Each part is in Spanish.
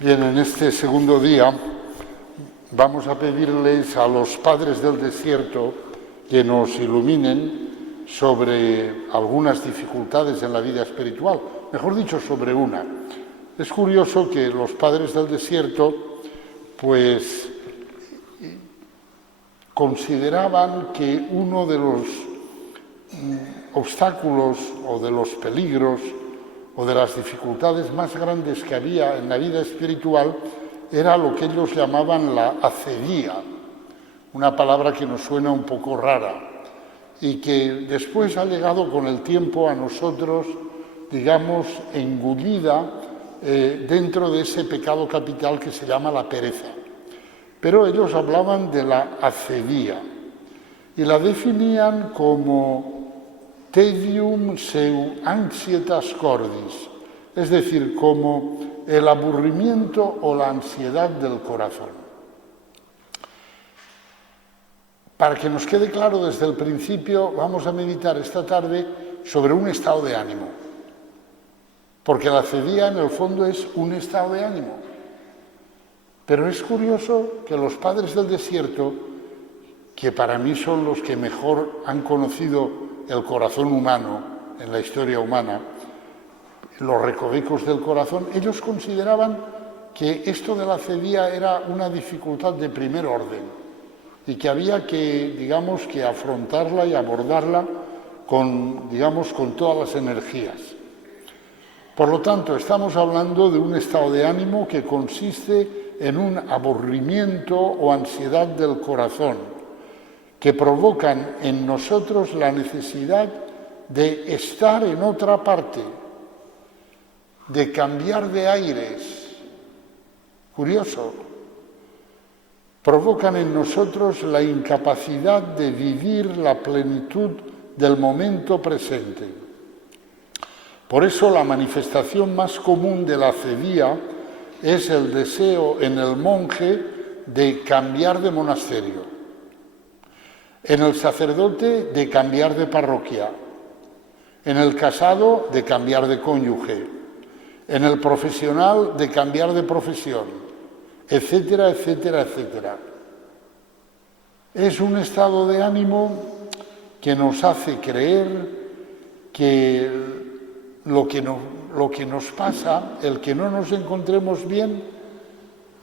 Bien, en este segundo día vamos a pedirles a los padres del desierto que nos iluminen sobre algunas dificultades en la vida espiritual, mejor dicho, sobre una. Es curioso que los padres del desierto, pues, consideraban que uno de los obstáculos o de los peligros o de las dificultades más grandes que había en la vida espiritual era lo que ellos llamaban la acedía, una palabra que nos suena un poco rara y que después ha llegado con el tiempo a nosotros, digamos, engullida dentro de ese pecado capital que se llama la pereza. Pero ellos hablaban de la acedía y la definían como tedium seu ansietas cordis, es decir, como el aburrimiento o la ansiedad del corazón. Para que nos quede claro desde el principio, vamos a meditar esta tarde sobre un estado de ánimo, porque la acedía en el fondo es un estado de ánimo. Pero es curioso que los padres del desierto, que para mí son los que mejor han conocido el corazón humano en la historia humana, los recovecos del corazón, ellos consideraban que esto de la acedía era una dificultad de primer orden y que había que, digamos, que afrontarla y abordarla con todas las energías. Por lo tanto, estamos hablando de un estado de ánimo que consiste en un aburrimiento o ansiedad del corazón, que provocan en nosotros la necesidad de estar en otra parte, de cambiar de aires. Curioso. Provocan en nosotros la incapacidad de vivir la plenitud del momento presente. Por eso la manifestación más común de la acedía es el deseo en el monje de cambiar de monasterio, en el sacerdote de cambiar de parroquia, en el casado de cambiar de cónyuge, en el profesional de cambiar de profesión, etcétera, etcétera, etcétera. Es un estado de ánimo que nos hace creer que lo que nos pasa, el que no nos encontremos bien,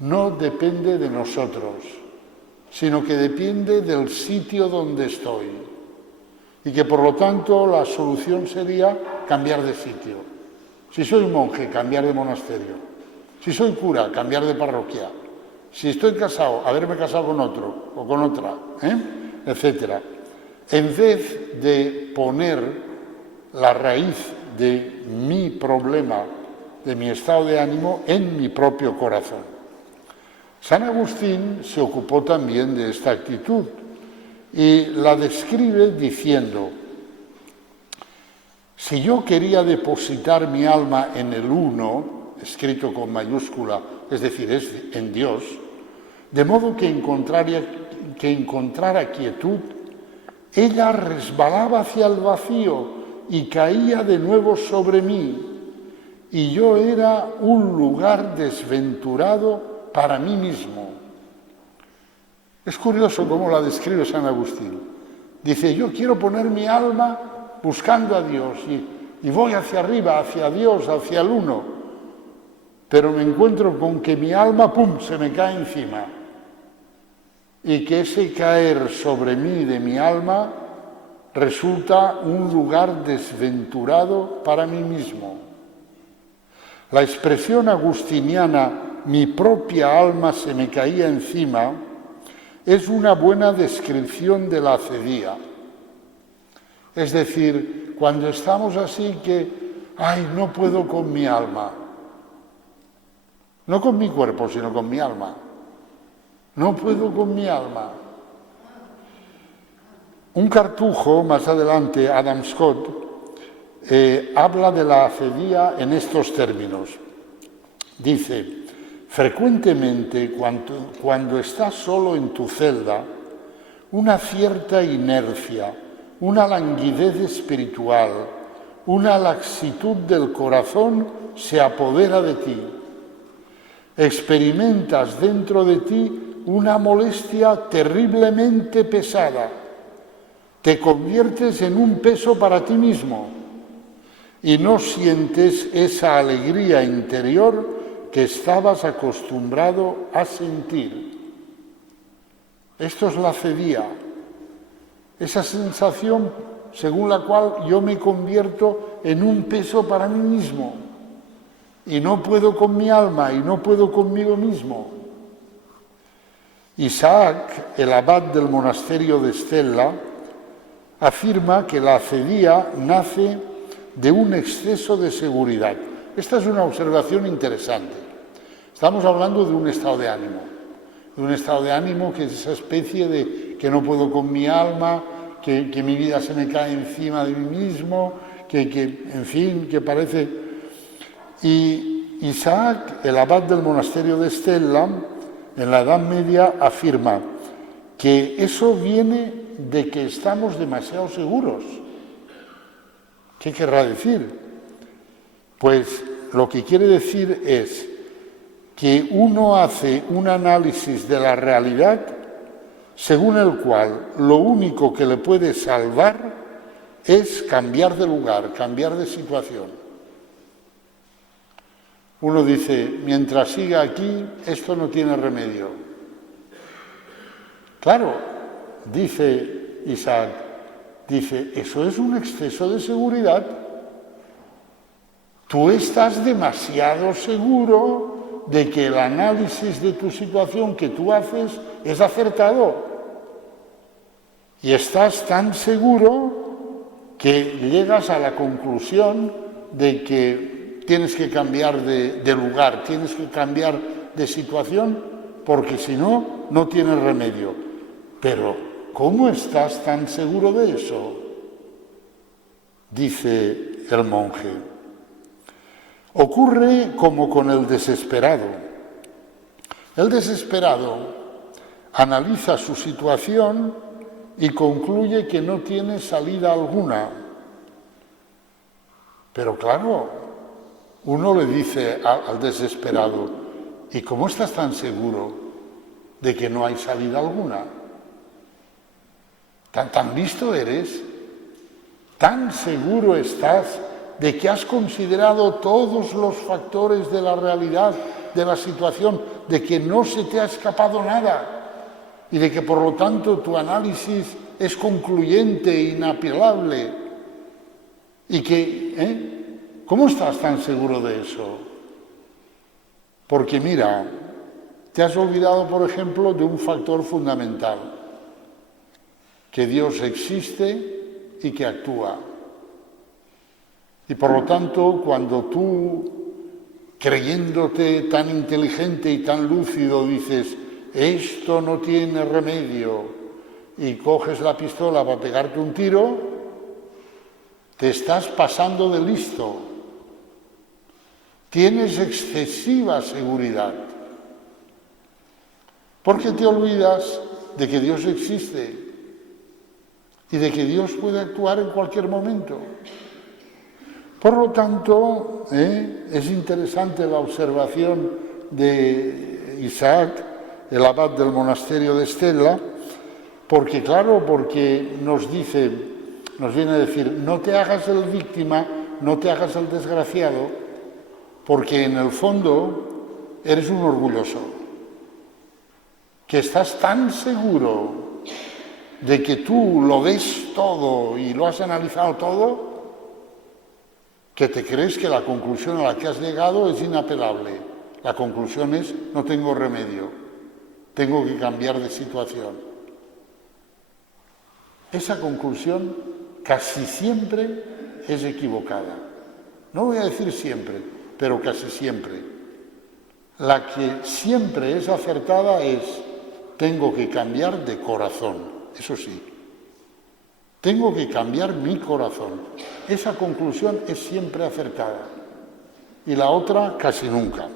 no depende de nosotros, sino que depende del sitio donde estoy y que por lo tanto la solución sería cambiar de sitio. Si soy monje, cambiar de monasterio. Si soy cura, cambiar de parroquia. Si estoy casado, haberme casado con otro o con otra, etcétera. En vez de poner la raíz de mi problema, de mi estado de ánimo, en mi propio corazón. San Agustín se ocupó también de esta actitud y la describe diciendo: si yo quería depositar mi alma en el uno, escrito con mayúscula, es decir, es en Dios, de modo que encontrara quietud, ella resbalaba hacia el vacío y caía de nuevo sobre mí, y yo era un lugar desventurado para mí mismo. Es curioso cómo la describe San Agustín. Dice, yo quiero poner mi alma buscando a Dios y voy hacia arriba, hacia Dios, hacia el uno, pero me encuentro con que mi alma, ¡pum!, se me cae encima y que ese caer sobre mí de mi alma resulta un lugar desventurado para mí mismo. La expresión agustiniana mi propia alma se me caía encima, es una buena descripción de la acedía. Es decir, cuando estamos así que, no puedo con mi alma, no con mi cuerpo, sino con mi alma, no puedo con mi alma. Un cartujo, más adelante, Adam Scott, habla de la acedía en estos términos. Dice, frecuentemente, cuando estás solo en tu celda, una cierta inercia, una languidez espiritual, una laxitud del corazón se apodera de ti. experimentas dentro de ti una molestia terriblemente pesada. Te conviertes en un peso para ti mismo y no sientes esa alegría interior que estabas acostumbrado a sentir. Esto es la cedía, esa sensación según la cual yo me convierto en un peso para mí mismo y no puedo con mi alma y no puedo conmigo mismo. Isaac, el abad del monasterio de Stella, afirma que la cedía nace de un exceso de seguridad. Esta es una observación interesante. Estamos hablando de un estado de ánimo que es esa especie de que no puedo con mi alma, que mi vida se me cae encima de mí mismo, en fin, que parece... Y Isaac, el abad del monasterio de Stella, en la Edad Media, afirma que eso viene de que estamos demasiado seguros. ¿Qué querrá decir? Pues lo que quiere decir es que uno hace un análisis de la realidad según el cual lo único que le puede salvar es cambiar de lugar, cambiar de situación. Uno dice, mientras siga aquí, esto no tiene remedio. Claro, dice Isaac, eso es un exceso de seguridad. Tú estás demasiado seguro de que el análisis de tu situación que tú haces es acertado. Y estás tan seguro que llegas a la conclusión de que tienes que cambiar de lugar, tienes que cambiar de situación, porque si no, no tienes remedio. Pero, ¿cómo estás tan seguro de eso? Dice el monje. Ocurre como con el desesperado. El desesperado analiza su situación y concluye que no tiene salida alguna. Pero claro, uno le dice al desesperado, ¿y cómo estás tan seguro de que no hay salida alguna? ¿Tan listo eres? ¿Tan seguro estás de que has considerado todos los factores de la realidad, de la situación, de que no se te ha escapado nada y de que por lo tanto tu análisis es concluyente e inapelable? Y que, ¿cómo estás tan seguro de eso? Porque mira, te has olvidado, por ejemplo, de un factor fundamental, que Dios existe y que actúa. Y por lo tanto, cuando tú, creyéndote tan inteligente y tan lúcido, dices, esto no tiene remedio, y coges la pistola para pegarte un tiro, te estás pasando de listo. Tienes excesiva seguridad. Porque te olvidas de que Dios existe y de que Dios puede actuar en cualquier momento. Por lo tanto, es interesante la observación de Isaac, el abad del monasterio de Stella, porque nos viene a decir, no te hagas el víctima, no te hagas el desgraciado, porque en el fondo eres un orgulloso, que estás tan seguro de que tú lo ves todo y lo has analizado todo, que te crees que la conclusión a la que has llegado es inapelable. La conclusión es, no tengo remedio, tengo que cambiar de situación. Esa conclusión casi siempre es equivocada. No voy a decir siempre, pero casi siempre. La que siempre es acertada es, tengo que cambiar de corazón, eso sí. Tengo que cambiar mi corazón. Esa conclusión es siempre acertada y la otra casi nunca.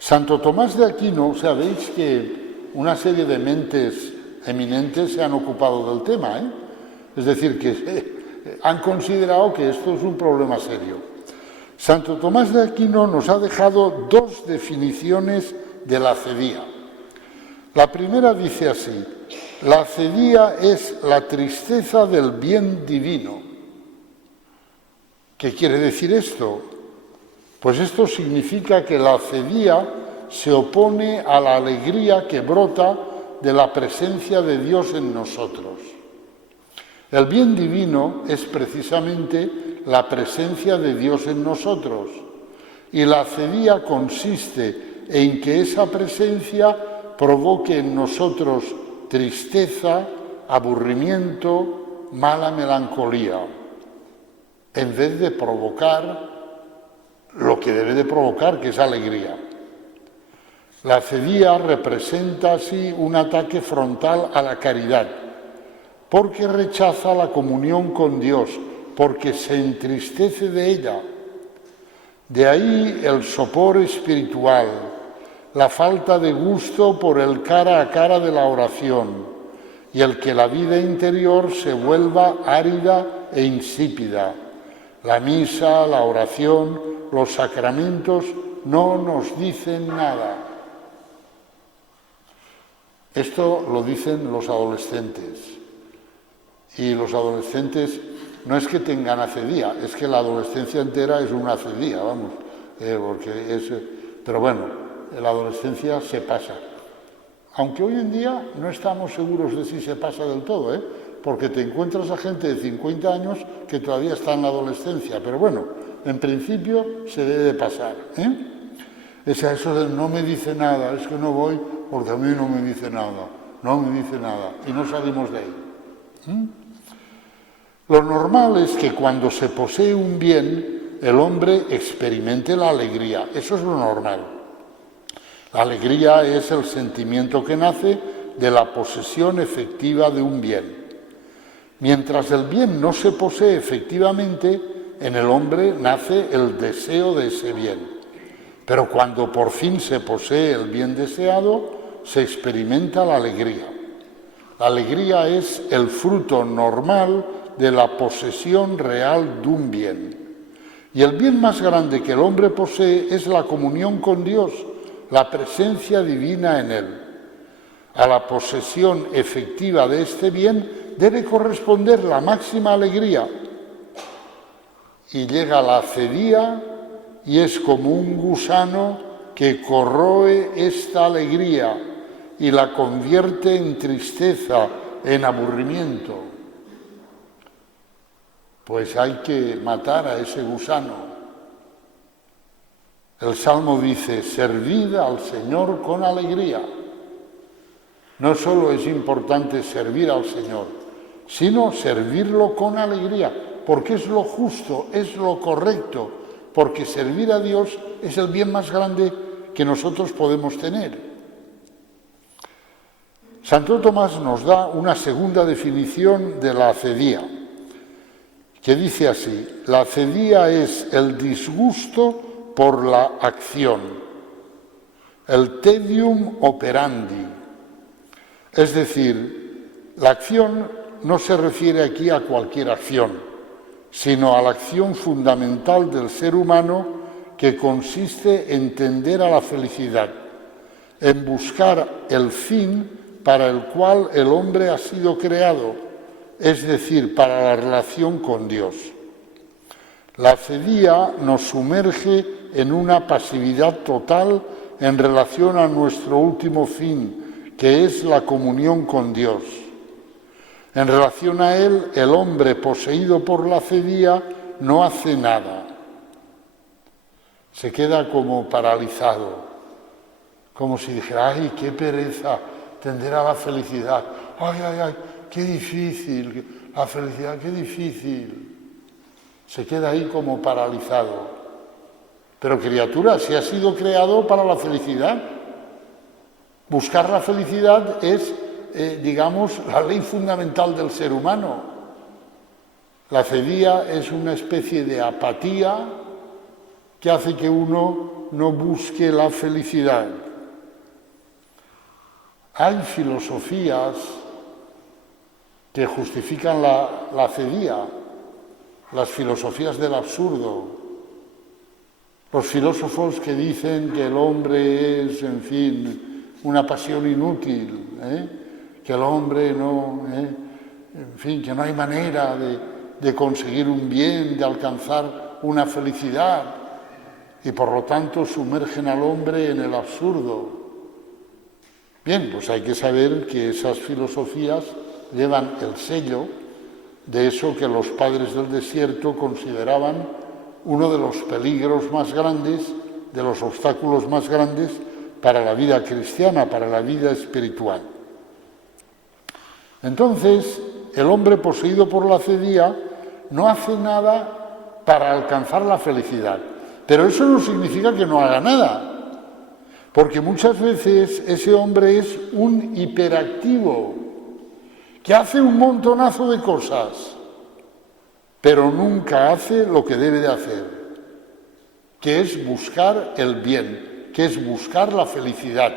Santo Tomás de Aquino, sabéis que una serie de mentes eminentes se han ocupado del tema, Es decir, que han considerado que esto es un problema serio. Santo Tomás de Aquino nos ha dejado dos definiciones de la acedía. La primera dice así: la acedía es la tristeza del bien divino. ¿Qué quiere decir esto? Pues esto significa que la acedía se opone a la alegría que brota de la presencia de Dios en nosotros. El bien divino es precisamente la presencia de Dios en nosotros, y la acedía consiste en que esa presencia provoque en nosotros tristeza, aburrimiento, mala melancolía, en vez de provocar lo que debe de provocar, que es alegría. La acedía representa así un ataque frontal a la caridad, porque rechaza la comunión con Dios, porque se entristece de ella. De ahí el sopor espiritual, la falta de gusto por el cara a cara de la oración, y el que la vida interior se vuelva árida e insípida. La misa, la oración, los sacramentos no nos dicen nada. Esto lo dicen los adolescentes. Y los adolescentes no es que tengan acedía, es que la adolescencia entera es una acedía, vamos. Pero bueno, la adolescencia se pasa. Aunque hoy en día no estamos seguros de si se pasa del todo, porque te encuentras a gente de 50 años que todavía está en la adolescencia. Pero bueno, en principio se debe de pasar. Eso de no me dice nada, es que no voy porque a mí no me dice nada, no me dice nada, y no salimos de ahí. Lo normal es que cuando se posee un bien, el hombre experimente la alegría. Eso es lo normal. La alegría es el sentimiento que nace de la posesión efectiva de un bien. Mientras el bien no se posee efectivamente, en el hombre nace el deseo de ese bien. Pero cuando por fin se posee el bien deseado, se experimenta la alegría. La alegría es el fruto normal de la posesión real de un bien. Y el bien más grande que el hombre posee es la comunión con Dios, la presencia divina en él. A la posesión efectiva de este bien debe corresponder la máxima alegría. Y llega la acedía y es como un gusano que corroe esta alegría y la convierte en tristeza, en aburrimiento. Pues hay que matar a ese gusano. El Salmo dice: servid al Señor con alegría. No solo es importante servir al Señor, sino servirlo con alegría, porque es lo justo, es lo correcto, porque servir a Dios es el bien más grande que nosotros podemos tener. Santo Tomás nos da una segunda definición de la acedía, que dice así: la acedía es el disgusto por la acción, el tedium operandi. Es decir, la acción no se refiere aquí a cualquier acción, sino a la acción fundamental del ser humano, que consiste en tender a la felicidad, en buscar el fin para el cual el hombre ha sido creado, es decir, para la relación con Dios. La acedía nos sumerge en una pasividad total en relación a nuestro último fin, que es la comunión con Dios. En relación a él, el hombre poseído por la acedía no hace nada. Se queda como paralizado, como si dijera: ¡ay, qué pereza tender a la felicidad! ¡Ay, ay, ay, qué difícil! La felicidad, qué difícil. Se queda ahí como paralizado. Pero criatura, si ha sido creado para la felicidad. Buscar la felicidad es, digamos, la ley fundamental del ser humano. La acedía es una especie de apatía que hace que uno no busque la felicidad. Hay filosofías que justifican la acedía, las filosofías del absurdo. Los filósofos que dicen que el hombre es, en fin, una pasión inútil, que el hombre no, en fin, que no hay manera de conseguir un bien, de alcanzar una felicidad, y por lo tanto sumergen al hombre en el absurdo. Bien, pues hay que saber que esas filosofías llevan el sello de eso que los padres del desierto consideraban uno de los peligros más grandes, de los obstáculos más grandes para la vida cristiana, para la vida espiritual. Entonces, el hombre poseído por la acedía no hace nada para alcanzar la felicidad. Pero eso no significa que no haga nada, porque muchas veces ese hombre es un hiperactivo, que hace un montonazo de cosas, pero nunca hace lo que debe de hacer, que es buscar el bien, que es buscar la felicidad.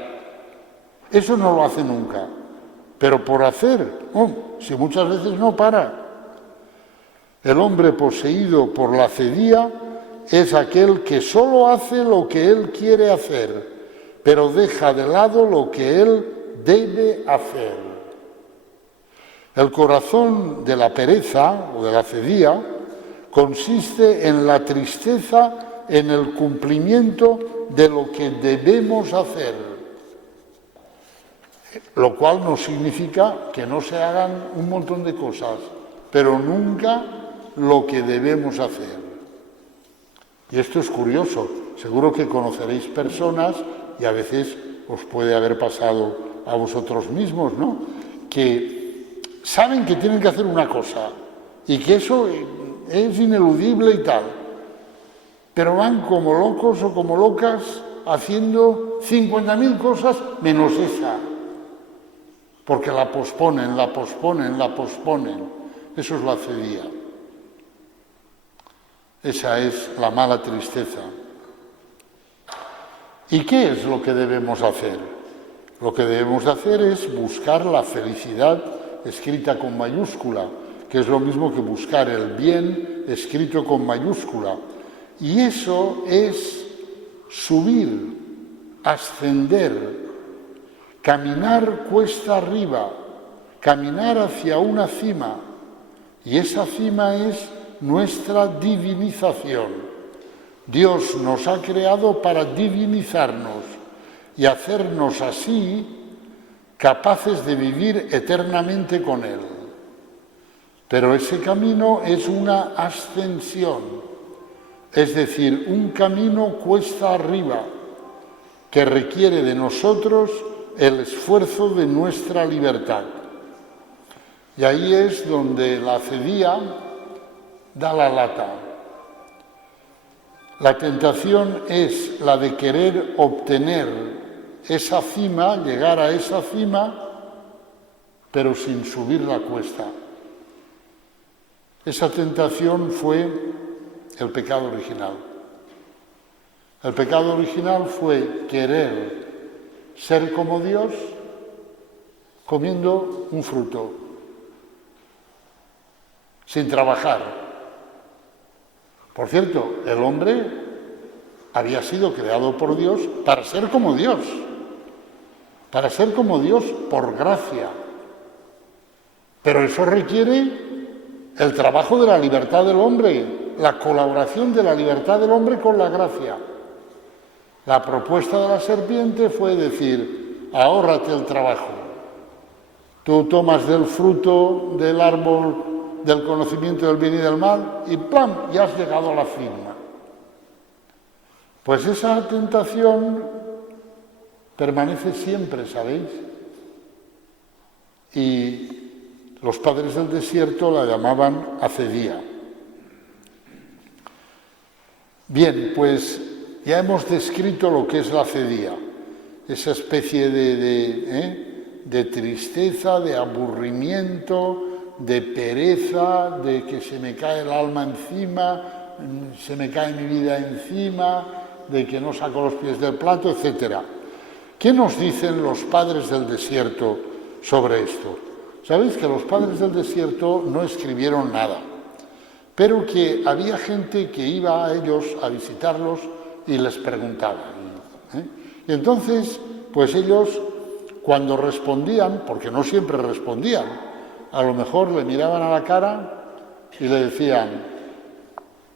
Eso no lo hace nunca, pero por hacer, si muchas veces no para. El hombre poseído por la acedía es aquel que solo hace lo que él quiere hacer, pero deja de lado lo que él debe hacer. El corazón de la pereza o de la acedía consiste en la tristeza en el cumplimiento de lo que debemos hacer, lo cual no significa que no se hagan un montón de cosas, pero nunca lo que debemos hacer. Y esto es curioso, seguro que conoceréis personas, y a veces os puede haber pasado a vosotros mismos, ¿no?, que saben que tienen que hacer una cosa y que eso es ineludible y tal, pero van como locos o como locas haciendo 50.000 cosas menos esa, porque la posponen, la posponen, la posponen. Eso es la acedía. Esa es la mala tristeza. ¿Y qué es lo que debemos hacer? Lo que debemos hacer es buscar la felicidad escrita con mayúscula, que es lo mismo que buscar el bien escrito con mayúscula. Y eso es subir, ascender, caminar cuesta arriba, caminar hacia una cima. Y esa cima es nuestra divinización. Dios nos ha creado para divinizarnos y hacernos así capaces de vivir eternamente con Él. Pero ese camino es una ascensión, es decir, un camino cuesta arriba, que requiere de nosotros el esfuerzo de nuestra libertad. Y ahí es donde la acedía da la lata. La tentación es la de querer obtener esa cima, llegar a esa cima, pero sin subir la cuesta. Esa tentación fue el pecado original. El pecado original fue querer ser como Dios comiendo un fruto, sin trabajar. Por cierto, el hombre había sido creado por Dios para ser como Dios por gracia. Pero eso requiere el trabajo de la libertad del hombre, la colaboración de la libertad del hombre con la gracia. La propuesta de la serpiente fue decir, ahórrate el trabajo. Tú tomas del fruto del árbol del conocimiento del bien y del mal y ¡pam!, ya has llegado a la cima. Pues esa tentación permanece siempre, ¿sabéis? Y los padres del desierto la llamaban acedía. Bien, pues ya hemos descrito lo que es la acedía, esa especie de tristeza, de aburrimiento, de pereza, de que se me cae el alma encima, se me cae mi vida encima, de que no saco los pies del plato, etc. ¿Qué nos dicen los padres del desierto sobre esto? Sabéis que los padres del desierto no escribieron nada, pero que había gente que iba a ellos a visitarlos y les preguntaba. Y entonces, pues ellos, cuando respondían, porque no siempre respondían, a lo mejor le miraban a la cara y le decían,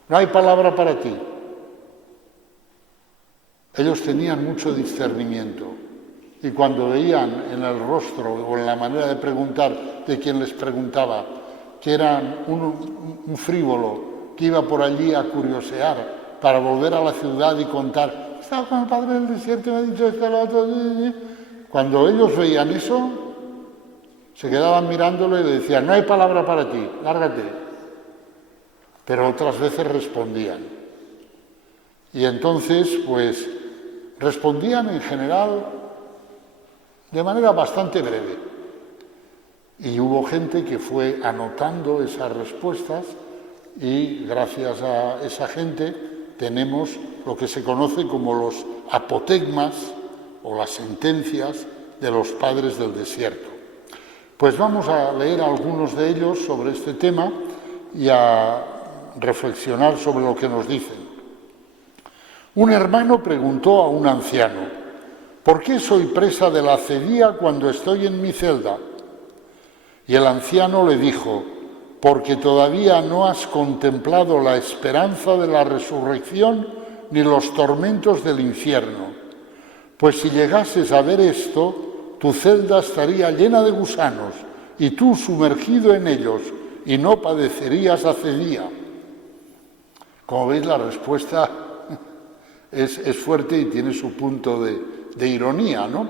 no hay palabra para ti. Ellos tenían mucho discernimiento y cuando veían en el rostro o en la manera de preguntar de quien les preguntaba que eran un frívolo que iba por allí a curiosear para volver a la ciudad y contar, estaba con el padre del desierto y me ha dicho esto, lo otro. Cuando ellos veían eso, se quedaban mirándolo y le decían, no hay palabra para ti, lárgate. Pero otras veces respondían. Y entonces, pues, respondían en general de manera bastante breve. Y hubo gente que fue anotando esas respuestas y gracias a esa gente tenemos lo que se conoce como los apotegmas o las sentencias de los padres del desierto. Pues vamos a leer algunos de ellos sobre este tema y a reflexionar sobre lo que nos dicen. Un hermano preguntó a un anciano, ¿por qué soy presa de la acedía cuando estoy en mi celda? Y el anciano le dijo, porque todavía no has contemplado la esperanza de la resurrección ni los tormentos del infierno. Pues si llegases a ver esto, tu celda estaría llena de gusanos y tú sumergido en ellos y no padecerías acedía. Como veis, la respuesta es fuerte y tiene su punto de ironía, ¿no?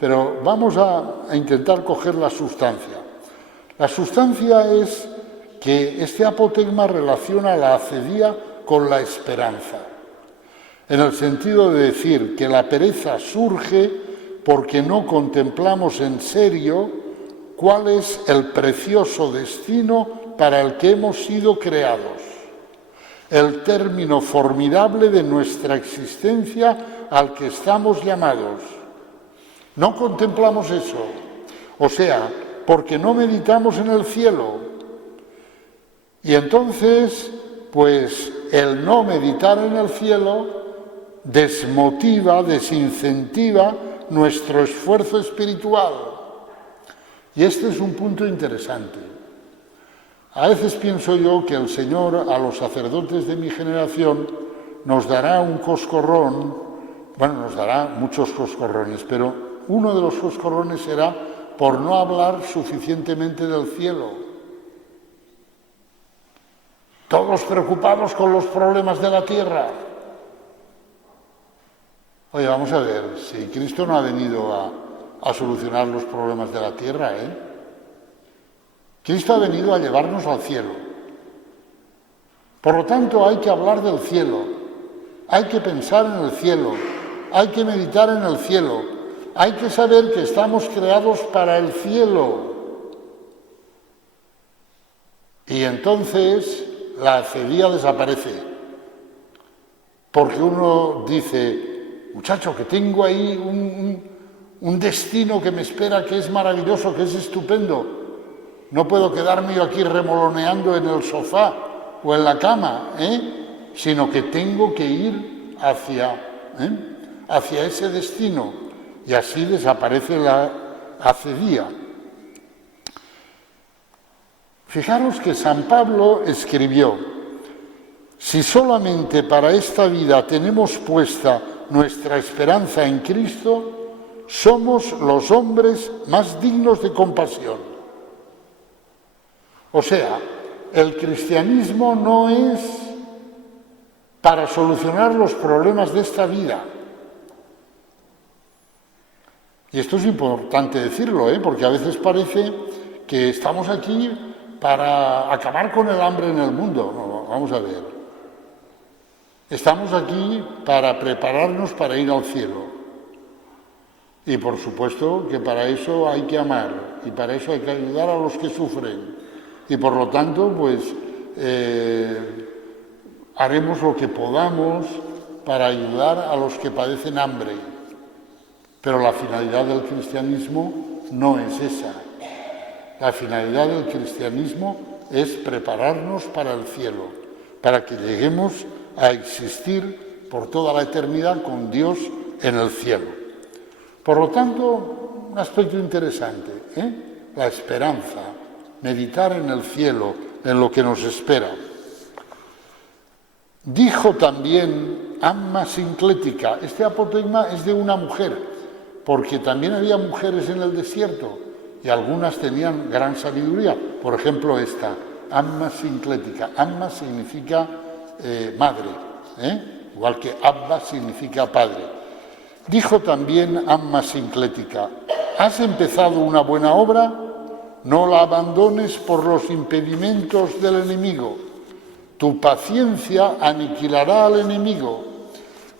Pero vamos a intentar coger la sustancia. La sustancia es que este apotegma relaciona la acedía con la esperanza, en el sentido de decir que la pereza surge porque no contemplamos en serio cuál es el precioso destino para el que hemos sido creados, el término formidable de nuestra existencia al que estamos llamados. No contemplamos eso, o sea, porque no meditamos en el cielo. Y entonces, pues el no meditar en el cielo desmotiva, desincentiva nuestro esfuerzo espiritual. Y este es un punto interesante. A veces pienso yo que el Señor a los sacerdotes de mi generación nos dará un coscorrón, bueno, nos dará muchos coscorrones, pero uno de los coscorrones será por no hablar suficientemente del cielo. Todos preocupados con los problemas de la tierra. Oye, vamos a ver, si Cristo no ha venido a solucionar los problemas de la tierra, Cristo ha venido a llevarnos al cielo. Por lo tanto, hay que hablar del cielo, hay que pensar en el cielo, hay que meditar en el cielo, hay que saber que estamos creados para el cielo. Y entonces la acedía desaparece, porque uno dice, muchacho, que tengo ahí un destino que me espera, que es maravilloso, que es estupendo. No puedo quedarme yo aquí remoloneando en el sofá o en la cama, sino que tengo que ir hacia ese destino. Y así desaparece la acedía. Fijaros que San Pablo escribió, si solamente para esta vida tenemos puesta nuestra esperanza en Cristo, somos los hombres más dignos de compasión. O sea, el cristianismo no es para solucionar los problemas de esta vida. Y esto es importante decirlo, porque a veces parece que estamos aquí para acabar con el hambre en el mundo. No, vamos a ver. Estamos aquí para prepararnos para ir al cielo. Y por supuesto que para eso hay que amar y para eso hay que ayudar a los que sufren. Y por lo tanto, pues, haremos lo que podamos para ayudar a los que padecen hambre. Pero la finalidad del cristianismo no es esa. La finalidad del cristianismo es prepararnos para el cielo, para que lleguemos a existir por toda la eternidad con Dios en el cielo. Por lo tanto, un aspecto interesante, la esperanza, meditar en el cielo, en lo que nos espera. Dijo también Amma Sinclética, este apotegma es de una mujer, porque también había mujeres en el desierto y algunas tenían gran sabiduría. Por ejemplo, esta, Amma Sinclética. Amma significa madre, igual que Abba significa padre. Dijo también Amma Sinclética, ¿has empezado una buena obra? No la abandones por los impedimentos del enemigo. Tu paciencia aniquilará al enemigo,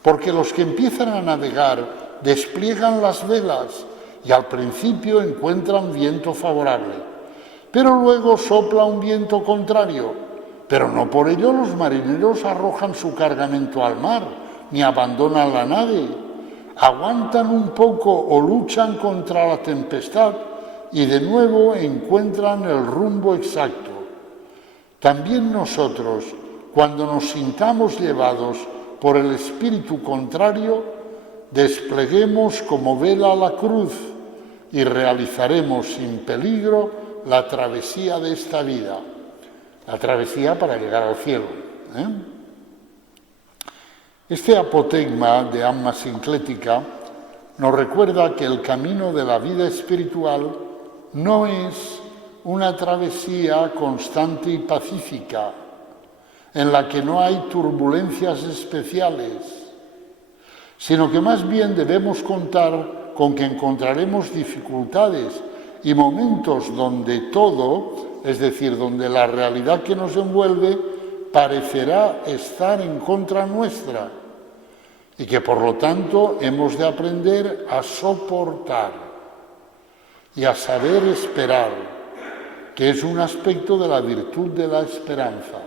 porque los que empiezan a navegar despliegan las velas y al principio encuentran viento favorable, pero luego sopla un viento contrario, pero no por ello los marineros arrojan su cargamento al mar, ni abandonan la nave, aguantan un poco o luchan contra la tempestad y de nuevo encuentran el rumbo exacto. También nosotros, cuando nos sintamos llevados por el espíritu contrario, despleguemos como vela la cruz y realizaremos sin peligro la travesía de esta vida, la travesía para llegar al cielo. Este apotegma de Amma Sinclética nos recuerda que el camino de la vida espiritual no es una travesía constante y pacífica, en la que no hay turbulencias especiales, sino que más bien debemos contar con que encontraremos dificultades y momentos donde todo, es decir, donde la realidad que nos envuelve, parecerá estar en contra nuestra, y que por lo tanto hemos de aprender a soportar y a saber esperar, que es un aspecto de la virtud de la esperanza.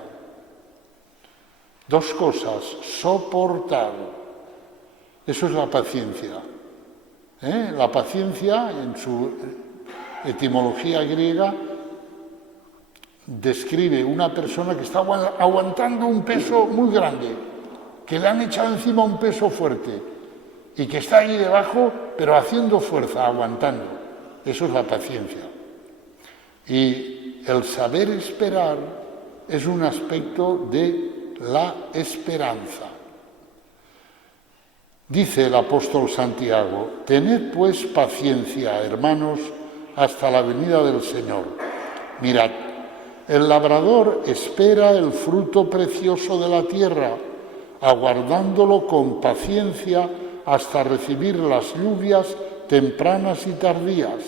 Dos cosas, soportar, eso es la paciencia. La paciencia, en su etimología griega, describe una persona que está aguantando un peso muy grande, que le han echado encima un peso fuerte y que está ahí debajo, pero haciendo fuerza, aguantando. Eso es la paciencia. Y el saber esperar es un aspecto de la esperanza. Dice el apóstol Santiago, tened pues paciencia, hermanos, hasta la venida del Señor. Mirad, el labrador espera el fruto precioso de la tierra, aguardándolo con paciencia hasta recibir las lluvias tempranas y tardías.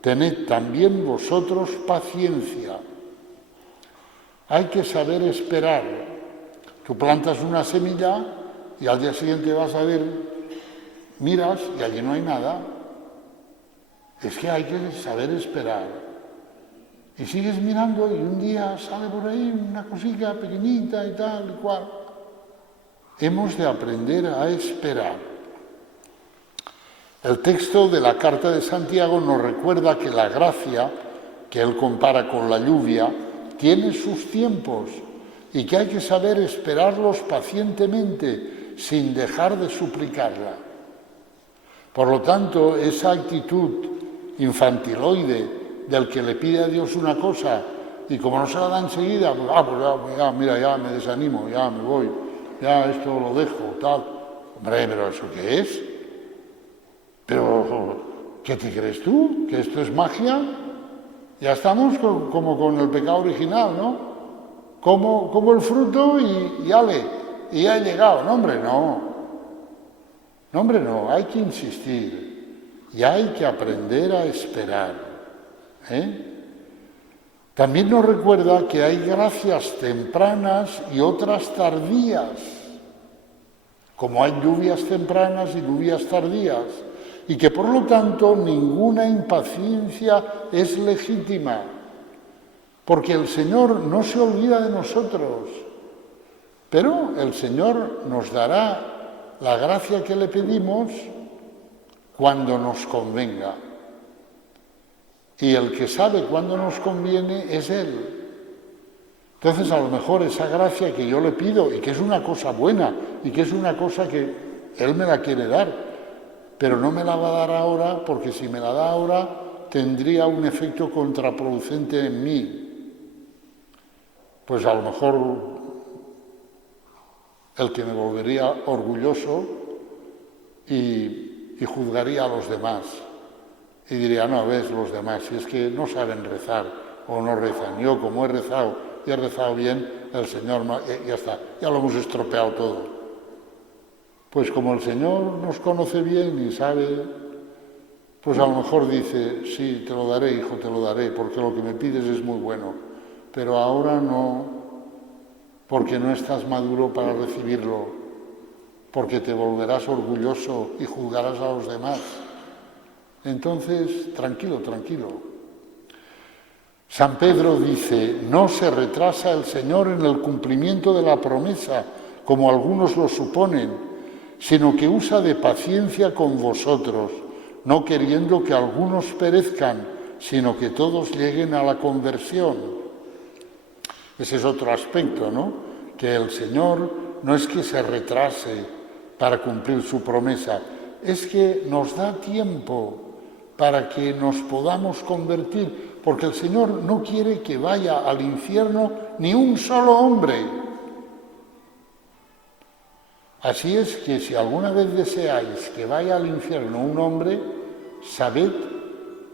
Tened también vosotros paciencia. Hay que saber esperar. Tú plantas una semilla y al día siguiente vas a ver, miras y allí no hay nada. Es que hay que saber esperar. Y sigues mirando y un día sale por ahí una cosita pequeñita y tal y cual. Hemos de aprender a esperar. El texto de la carta de Santiago nos recuerda que la gracia, que él compara con la lluvia, tiene sus tiempos y que hay que saber esperarlos pacientemente sin dejar de suplicarla. Por lo tanto, esa actitud infantiloide del que le pide a Dios una cosa y como no se la da enseguida, pues ya, mira, ya me desanimo, ya me voy, ya esto lo dejo, tal. Hombre, pero ¿eso qué es? ¿Pero qué te crees tú? ¿Que esto es magia? Ya estamos como con el pecado original, ¿no? Como el fruto y ale, y ya he llegado. No, hombre, no. No, hombre, no. Hay que insistir y hay que aprender a esperar. También nos recuerda que hay gracias tempranas y otras tardías, como hay lluvias tempranas y lluvias tardías, y que por lo tanto ninguna impaciencia es legítima, porque el Señor no se olvida de nosotros, pero el Señor nos dará la gracia que le pedimos cuando nos convenga. Y el que sabe cuándo nos conviene es Él. Entonces, a lo mejor esa gracia que yo le pido, y que es una cosa buena, y que es una cosa que Él me la quiere dar, pero no me la va a dar ahora, porque si me la da ahora, tendría un efecto contraproducente en mí. Pues a lo mejor el que me volvería orgulloso y juzgaría a los demás. Y diría, no, ves, los demás, si es que no saben rezar o no rezan. Yo, como he rezado y he rezado bien, el Señor, ya está, ya lo hemos estropeado todo. Pues como el Señor nos conoce bien y sabe, pues a lo mejor dice, sí, te lo daré, hijo, te lo daré, porque lo que me pides es muy bueno, pero ahora no, porque no estás maduro para recibirlo, porque te volverás orgulloso y juzgarás a los demás. Entonces, tranquilo, tranquilo. San Pedro dice, no se retrasa el Señor en el cumplimiento de la promesa, como algunos lo suponen, sino que usa de paciencia con vosotros, no queriendo que algunos perezcan, sino que todos lleguen a la conversión. Ese es otro aspecto, ¿no? Que el Señor no es que se retrase para cumplir su promesa, es que nos da tiempo para que nos podamos convertir, porque el Señor no quiere que vaya al infierno ni un solo hombre. Así es que si alguna vez deseáis que vaya al infierno un hombre, sabed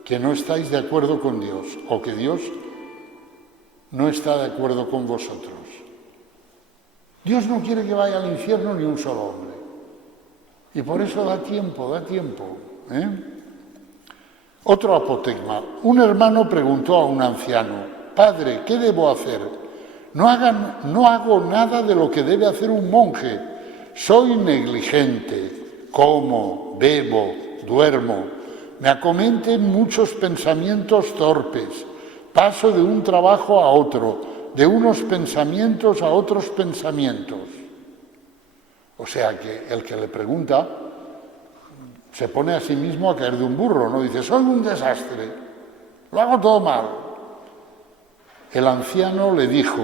que no estáis de acuerdo con Dios, o que Dios no está de acuerdo con vosotros. Dios no quiere que vaya al infierno ni un solo hombre. Y por eso da tiempo, da tiempo. Otro apotegma. Un hermano preguntó a un anciano, Padre, ¿qué debo hacer? No hago nada de lo que debe hacer un monje. Soy negligente, como, bebo, duermo. Me acometen muchos pensamientos torpes. Paso de un trabajo a otro, de unos pensamientos a otros pensamientos. O sea que el que le pregunta se pone a sí mismo a caer de un burro, ¿no? Dice, soy un desastre, lo hago todo mal. El anciano le dijo,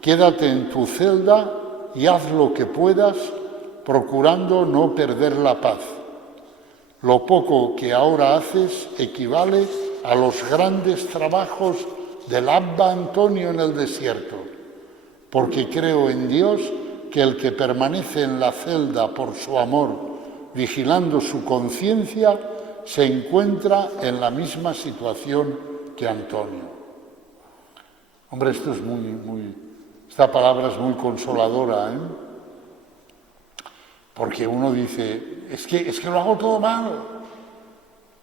quédate en tu celda y haz lo que puedas, procurando no perder la paz. Lo poco que ahora haces equivale a los grandes trabajos del Abba Antonio en el desierto, porque creo en Dios que el que permanece en la celda por su amor, vigilando su conciencia, se encuentra en la misma situación que Antonio. Hombre, esto es esta palabra es muy consoladora, ¿eh? Porque uno dice, es que lo hago todo mal.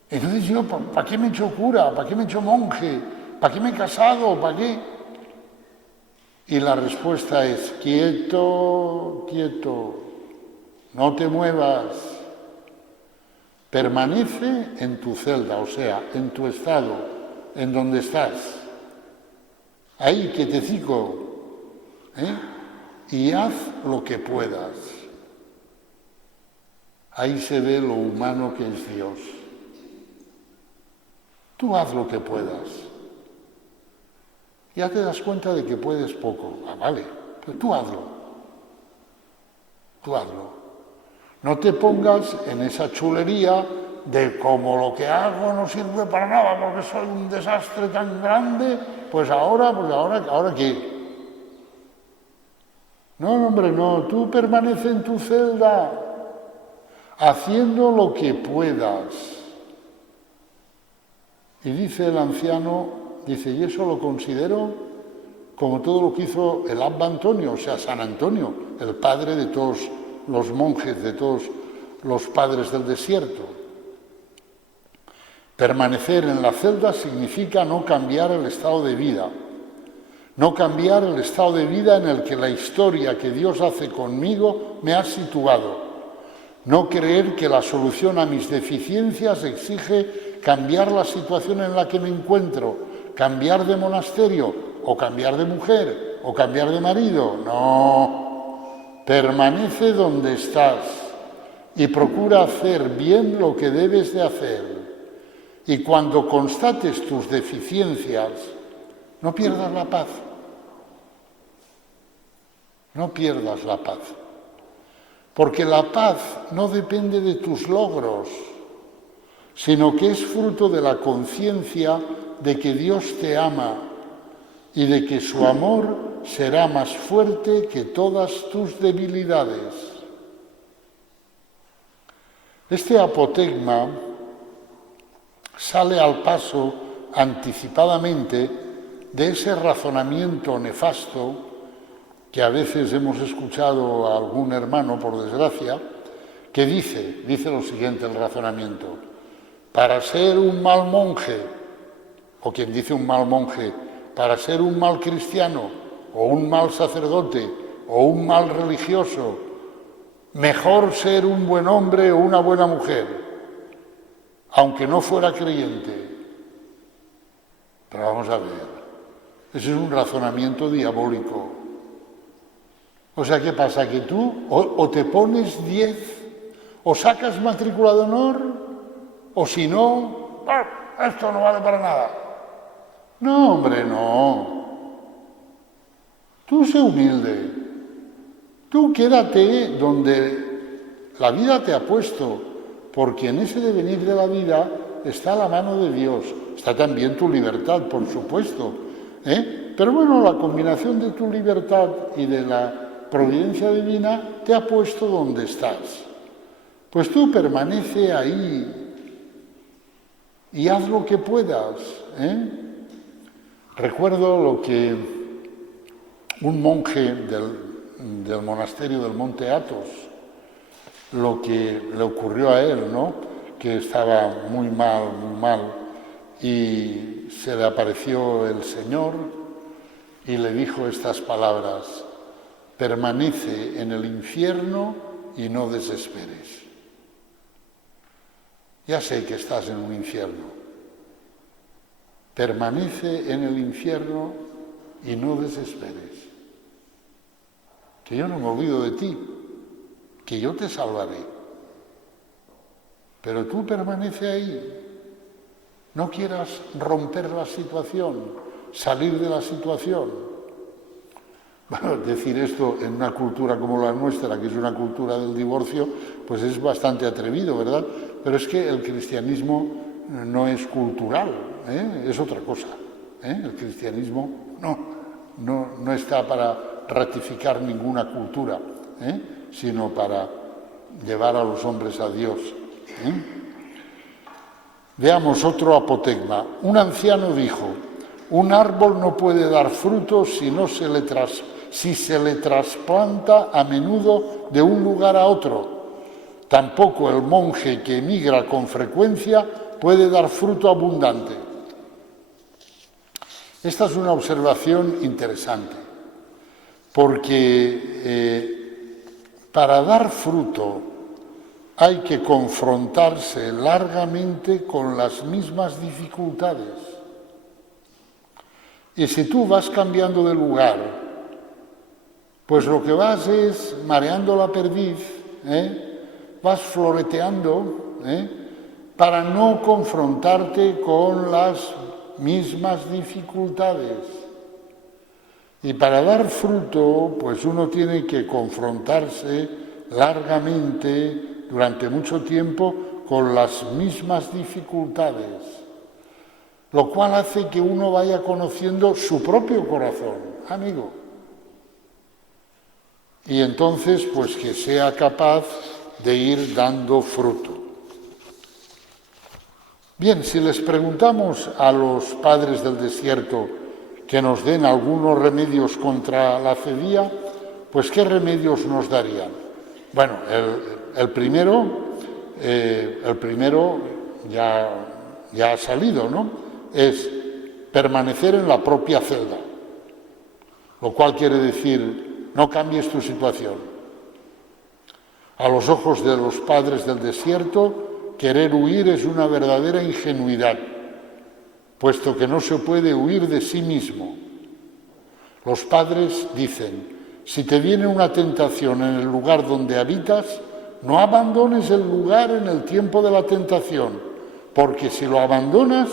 Entonces yo, ¿para qué me he hecho cura? ¿Para qué me he hecho monje? ¿Para qué me he casado? ¿Para qué? Y la respuesta es, quieto, quieto, no te muevas. Permanece en tu celda, o sea, en tu estado, en donde estás. Ahí, quietecico, y haz lo que puedas. Ahí se ve lo humano que es Dios. Tú haz lo que puedas. Ya te das cuenta de que puedes poco. Ah, vale, pero tú hazlo. Tú hazlo. No te pongas en esa chulería de como lo que hago no sirve para nada porque soy un desastre tan grande, pues ahora ¿qué? No, hombre, no, tú permanece en tu celda haciendo lo que puedas. Y dice el anciano, y eso lo considero como todo lo que hizo el Abba Antonio, o sea, San Antonio, el padre de todos los monjes, de todos los padres del desierto. Permanecer en la celda significa no cambiar el estado de vida, no cambiar el estado de vida en el que la historia que Dios hace conmigo me ha situado, no creer que la solución a mis deficiencias exige cambiar la situación en la que me encuentro, cambiar de monasterio, o cambiar de mujer, o cambiar de marido. No, permanece donde estás y procura hacer bien lo que debes de hacer. Y cuando constates tus deficiencias, no pierdas la paz. no pierdas la paz. Porque la paz no depende de tus logros, sino que es fruto de la conciencia de que Dios te ama y de que su amor será más fuerte que todas tus debilidades. Este apotegma sale al paso anticipadamente de ese razonamiento nefasto que a veces hemos escuchado a algún hermano, por desgracia, que dice lo siguiente el razonamiento: para ser un mal monje, o quien dice un mal monje, para ser un mal cristiano, o un mal sacerdote, o un mal religioso, mejor ser un buen hombre o una buena mujer, aunque no fuera creyente. Pero vamos a ver, ese es un razonamiento diabólico. O sea, ¿qué pasa? Que tú o te pones 10, o sacas matrícula de honor, o si no, esto no vale para nada. No, hombre, no. Tú sé humilde. Tú quédate donde la vida te ha puesto, porque en ese devenir de la vida está la mano de Dios. Está también tu libertad, por supuesto. Pero bueno, la combinación de tu libertad y de la providencia divina te ha puesto donde estás. Pues tú permanece ahí y haz lo que puedas. Recuerdo lo que un monje del monasterio del Monte Athos, lo que le ocurrió a él, ¿no? Que estaba muy mal, y se le apareció el Señor y le dijo estas palabras: permanece en el infierno y no desesperes. Ya sé que estás en un infierno. Permanece en el infierno y no desesperes. Que yo no me olvido de ti, que yo te salvaré. Pero tú permanece ahí. No quieras romper la situación, salir de la situación. Bueno, decir esto en una cultura como la nuestra, que es una cultura del divorcio, pues es bastante atrevido, ¿verdad? Pero es que el cristianismo no es cultural, es otra cosa. El cristianismo no está para ratificar ninguna cultura, sino para llevar a los hombres a Dios. Veamos otro apotegma. Un anciano dijo: un árbol no puede dar frutos si se le trasplanta a menudo de un lugar a otro. Tampoco el monje que emigra con frecuencia puede dar fruto abundante. Esta es una observación interesante, porque para dar fruto hay que confrontarse largamente con las mismas dificultades. Y si tú vas cambiando de lugar, pues lo que vas es mareando la perdiz, vas floreteando, para no confrontarte con las mismas dificultades. Y para dar fruto, pues uno tiene que confrontarse largamente, durante mucho tiempo, con las mismas dificultades, lo cual hace que uno vaya conociendo su propio corazón, amigo. Y entonces, pues que sea capaz de ir dando fruto. Bien, si les preguntamos a los padres del desierto que nos den algunos remedios contra la cedía, pues ¿qué remedios nos darían? Bueno, el primero ya ha salido, ¿no? Es permanecer en la propia celda, lo cual quiere decir no cambies tu situación. A los ojos de los padres del desierto, querer huir es una verdadera ingenuidad, puesto que no se puede huir de sí mismo. Los padres dicen: si te viene una tentación en el lugar donde habitas, no abandones el lugar en el tiempo de la tentación, porque si lo abandonas,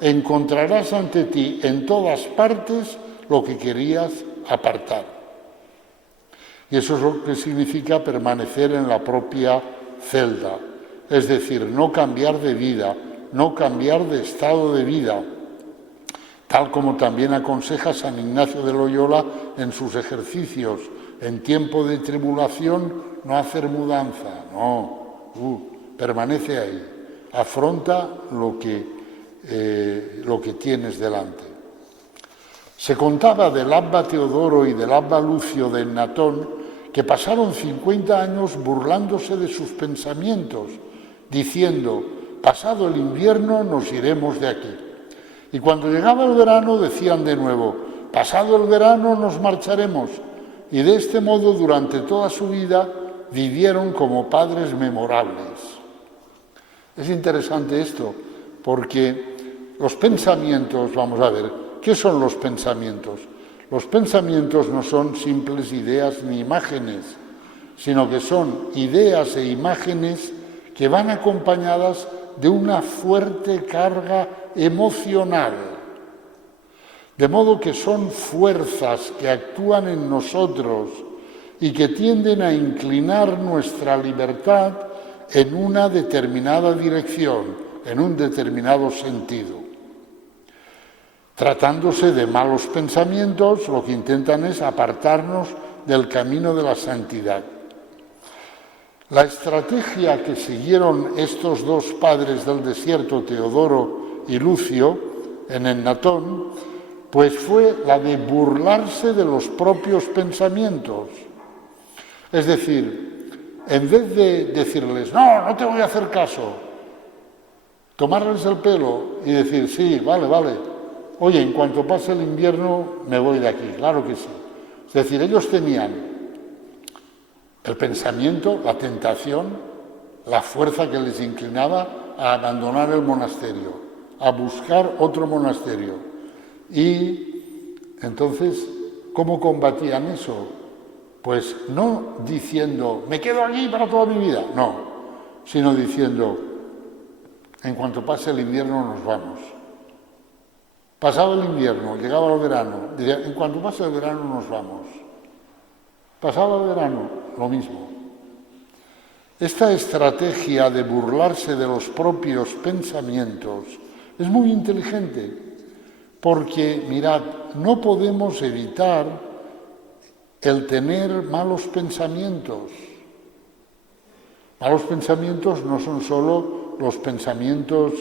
encontrarás ante ti en todas partes lo que querías apartar. Y eso es lo que significa permanecer en la propia celda, es decir, no cambiar de vida, no cambiar de estado de vida, tal como también aconseja San Ignacio de Loyola en sus ejercicios. En tiempo de tribulación no hacer mudanza, no, permanece ahí, afronta lo que tienes delante. Se contaba del Abba Teodoro y del Abba Lucio de Ennatón que pasaron 50 años burlándose de sus pensamientos, diciendo, pasado el invierno nos iremos de aquí. Y cuando llegaba el verano decían de nuevo, pasado el verano nos marcharemos. Y de este modo durante toda su vida vivieron como padres memorables. Es interesante esto, porque los pensamientos, vamos a ver, ¿qué son los pensamientos? Los pensamientos no son simples ideas ni imágenes, sino que son ideas e imágenes que van acompañadas de una fuerte carga emocional. De modo que son fuerzas que actúan en nosotros y que tienden a inclinar nuestra libertad en una determinada dirección, en un determinado sentido. Tratándose de malos pensamientos, lo que intentan es apartarnos del camino de la santidad. La estrategia que siguieron estos dos padres del desierto, Teodoro y Lucio, en Ennatón, pues fue la de burlarse de los propios pensamientos. Es decir, en vez de decirles, no te voy a hacer caso, tomarles el pelo y decir, sí, vale, oye, en cuanto pase el invierno me voy de aquí, claro que sí. Es decir, ellos tenían el pensamiento, la tentación, la fuerza que les inclinaba a abandonar el monasterio, a buscar otro monasterio. Y entonces, ¿cómo combatían eso? Pues no diciendo, me quedo aquí para toda mi vida, no, sino diciendo, en cuanto pase el invierno nos vamos. Pasado el invierno, llegaba el verano, decía, en cuanto pase el verano nos vamos. Pasado el verano, lo mismo. Esta estrategia de burlarse de los propios pensamientos es muy inteligente. Porque, mirad, no podemos evitar el tener malos pensamientos. Malos pensamientos no son solo los pensamientos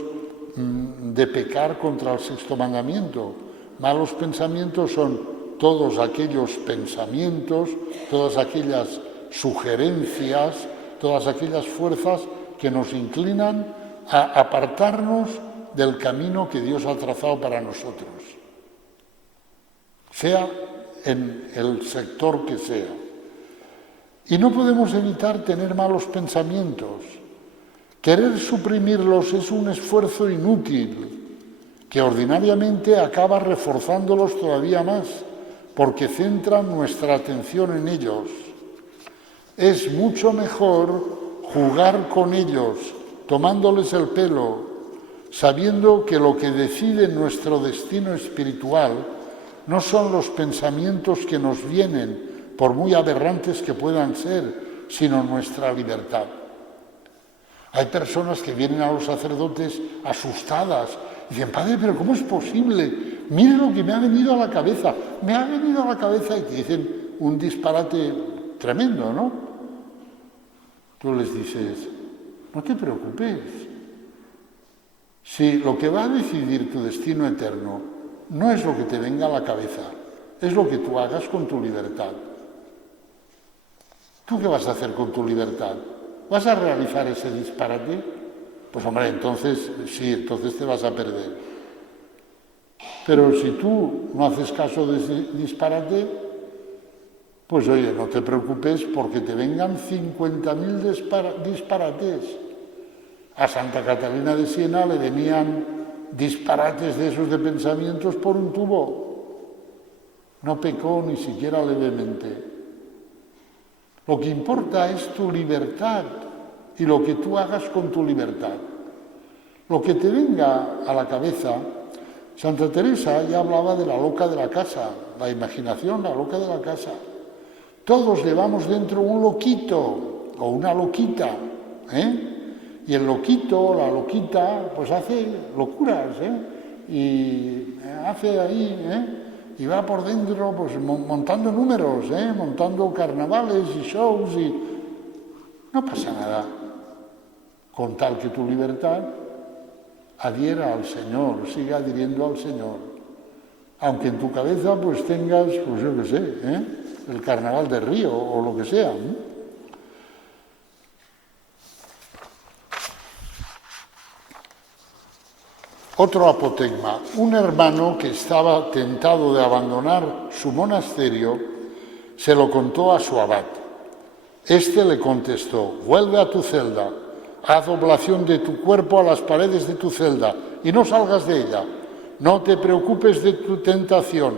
de pecar contra el sexto mandamiento. Malos pensamientos son todos aquellos pensamientos, todas aquellas sugerencias, todas aquellas fuerzas que nos inclinan a apartarnos del camino que Dios ha trazado para nosotros, sea en el sector que sea. Y no podemos evitar tener malos pensamientos. Querer suprimirlos es un esfuerzo inútil, que ordinariamente acaba reforzándolos todavía más, porque centran nuestra atención en ellos. Es mucho mejor jugar con ellos, tomándoles el pelo, sabiendo que lo que decide nuestro destino espiritual no son los pensamientos que nos vienen, por muy aberrantes que puedan ser, sino nuestra libertad. Hay personas que vienen a los sacerdotes asustadas y dicen, padre, pero ¿cómo es posible? Mire lo que me ha venido a la cabeza. Me ha venido a la cabeza y te dicen un disparate tremendo, ¿no? Tú les dices, no te preocupes. Si lo que va a decidir tu destino eterno no es lo que te venga a la cabeza, es lo que tú hagas con tu libertad. ¿Tú qué vas a hacer con tu libertad? ¿Vas a realizar ese disparate? Pues hombre, entonces sí, entonces te vas a perder. Pero si tú no haces caso de ese disparate, pues oye, no te preocupes porque te vengan 50.000 disparates. A Santa Catalina de Siena le venían disparates de esos de pensamientos por un tubo. No pecó ni siquiera levemente. Lo que importa es tu libertad y lo que tú hagas con tu libertad. Lo que te venga a la cabeza, Santa Teresa ya hablaba de la loca de la casa, la imaginación, la loca de la casa. Todos llevamos dentro un loquito o una loquita, ¿eh? Y el loquito o la loquita pues hace locuras, ¿eh? Y hace ahí, y va por dentro pues montando números, montando carnavales y shows y no pasa nada, con tal que tu libertad adhiera al Señor, siga adhiriendo al Señor, aunque en tu cabeza pues tengas, pues yo qué sé, el carnaval de Río o lo que sea. Otro apotegma. Un hermano que estaba tentado de abandonar su monasterio se lo contó a su abad. Este le contestó: vuelve a tu celda, haz oblación de tu cuerpo a las paredes de tu celda y no salgas de ella. No te preocupes de tu tentación,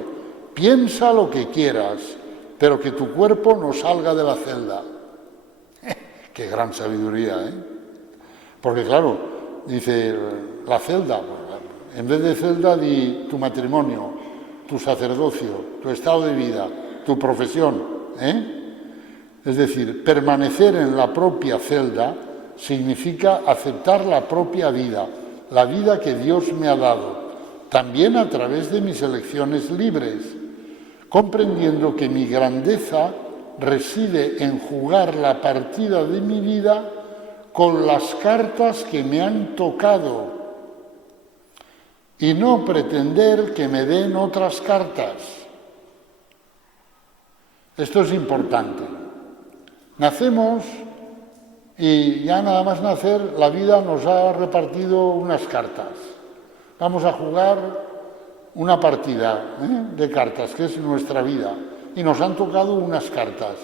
piensa lo que quieras, pero que tu cuerpo no salga de la celda. Qué gran sabiduría, ¿eh? Porque claro, dice la celda, en vez de celda di tu matrimonio, tu sacerdocio, tu estado de vida, tu profesión, Es decir, permanecer en la propia celda significa aceptar la propia vida, la vida que Dios me ha dado, también a través de mis elecciones libres, comprendiendo que mi grandeza reside en jugar la partida de mi vida con las cartas que me han tocado y no pretender que me den otras cartas. Esto es importante. Nacemos y ya nada más nacer la vida nos ha repartido unas cartas. Vamos a jugar una partida de cartas, que es nuestra vida, y nos han tocado unas cartas,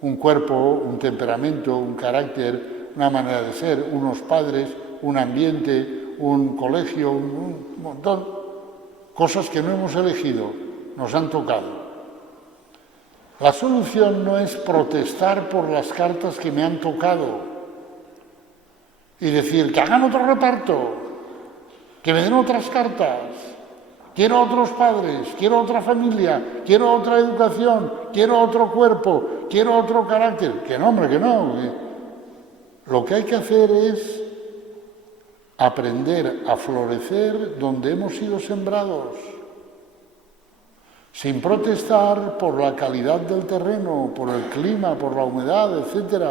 un cuerpo, un temperamento, un carácter, una manera de ser, unos padres, un ambiente, un colegio, un montón, cosas que no hemos elegido, nos han tocado. La solución no es protestar por las cartas que me han tocado y decir que hagan otro reparto, que me den otras cartas, quiero otros padres, quiero otra familia, quiero otra educación, quiero otro cuerpo, quiero otro carácter. Que no, hombre, que no. Lo que hay que hacer es aprender a florecer donde hemos sido sembrados, sin protestar por la calidad del terreno, por el clima, por la humedad, etc.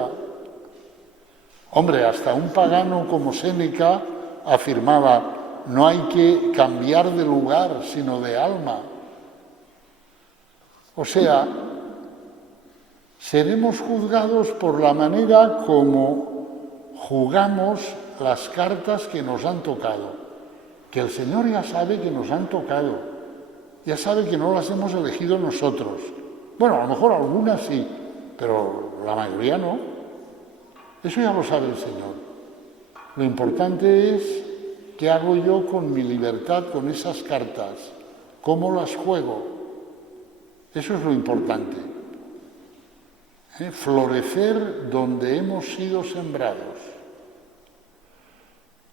Hombre, hasta un pagano como Séneca afirmaba: no hay que cambiar de lugar, sino de alma. O sea, seremos juzgados por la manera como jugamos las cartas que nos han tocado, que el Señor ya sabe que nos han tocado. Ya sabe que no las hemos elegido nosotros. Bueno, a lo mejor algunas sí, pero la mayoría no. Eso ya lo sabe el Señor. Lo importante es qué hago yo con mi libertad, con esas cartas, cómo las juego. Eso es lo importante. Florecer donde hemos sido sembrados.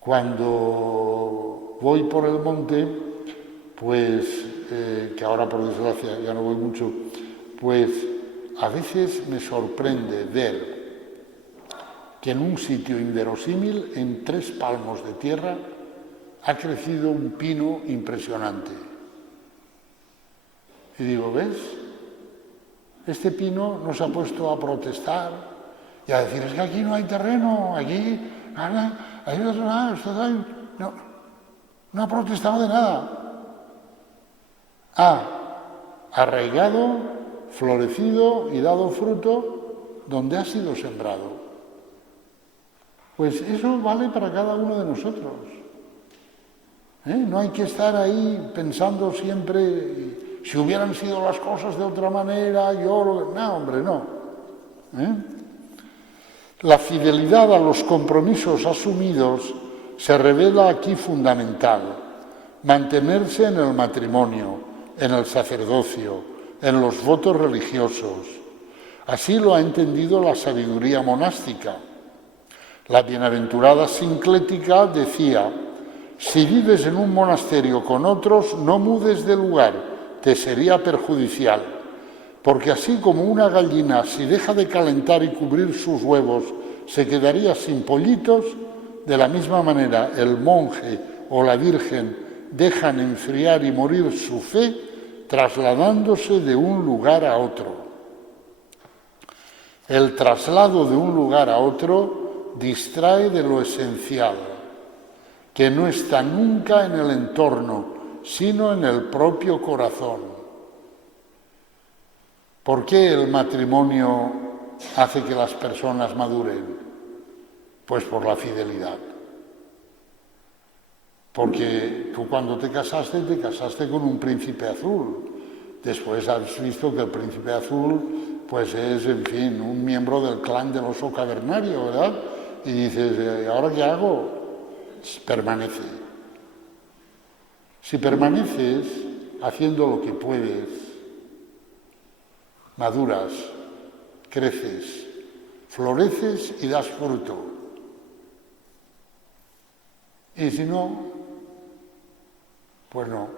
Cuando voy por el monte, pues que ahora por desgracia ya no voy mucho, pues a veces me sorprende ver que en un sitio inverosímil, en 3 palmos de tierra, ha crecido un pino impresionante. Y digo, ¿ves? Este pino no se ha puesto a protestar y a decir, es que aquí no hay terreno, aquí, hay otro lado, no ha protestado de nada. Ha arraigado, florecido y dado fruto donde ha sido sembrado. Pues eso vale para cada uno de nosotros. No hay que estar ahí pensando siempre, si hubieran sido las cosas de otra manera, no, hombre, no. La fidelidad a los compromisos asumidos se revela aquí fundamental. Mantenerse en el matrimonio, en el sacerdocio, en los votos religiosos. Así lo ha entendido la sabiduría monástica. La bienaventurada Sinclética decía: si vives en un monasterio con otros, no mudes de lugar, te sería perjudicial. porque así como una gallina, si deja de calentar y cubrir sus huevos, se quedaría sin pollitos, de la misma manera el monje o la virgen dejan enfriar y morir su fe trasladándose de un lugar a otro. El traslado de un lugar a otro distrae de lo esencial, que no está nunca en el entorno, sino en el propio corazón. ¿Por qué el matrimonio hace que las personas maduren? Pues por la fidelidad. Porque tú cuando te casaste con un príncipe azul. Después has visto que el príncipe azul pues es, en fin, un miembro del clan del oso cavernario, ¿verdad? Y dices, ¿ahora qué hago? Permanece. Si permaneces haciendo lo que puedes, maduras, creces, floreces y das fruto. Y si no, pues no.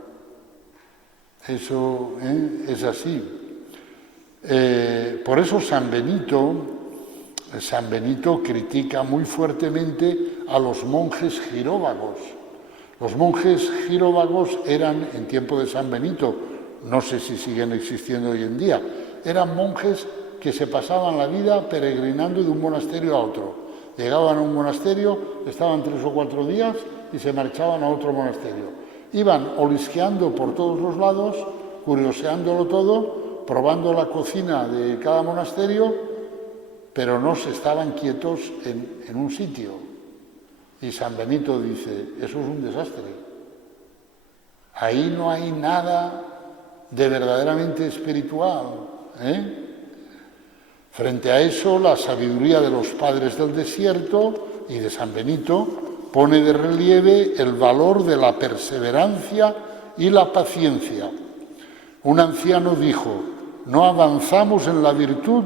Eso es así. Por eso San Benito critica muy fuertemente a los monjes giróvagos. Los monjes giróvagos eran, en tiempo de San Benito, no sé si siguen existiendo hoy en día, eran monjes que se pasaban la vida peregrinando de un monasterio a otro. Llegaban a un monasterio, estaban 3 o 4 días y se marchaban a otro monasterio. Iban olisqueando por todos los lados, curioseándolo todo, probando la cocina de cada monasterio, pero no se estaban quietos en un sitio. Y San Benito dice, eso es un desastre. Ahí no hay nada de verdaderamente espiritual. Frente a eso, la sabiduría de los padres del desierto y de San Benito pone de relieve el valor de la perseverancia y la paciencia. Un anciano dijo, no avanzamos en la virtud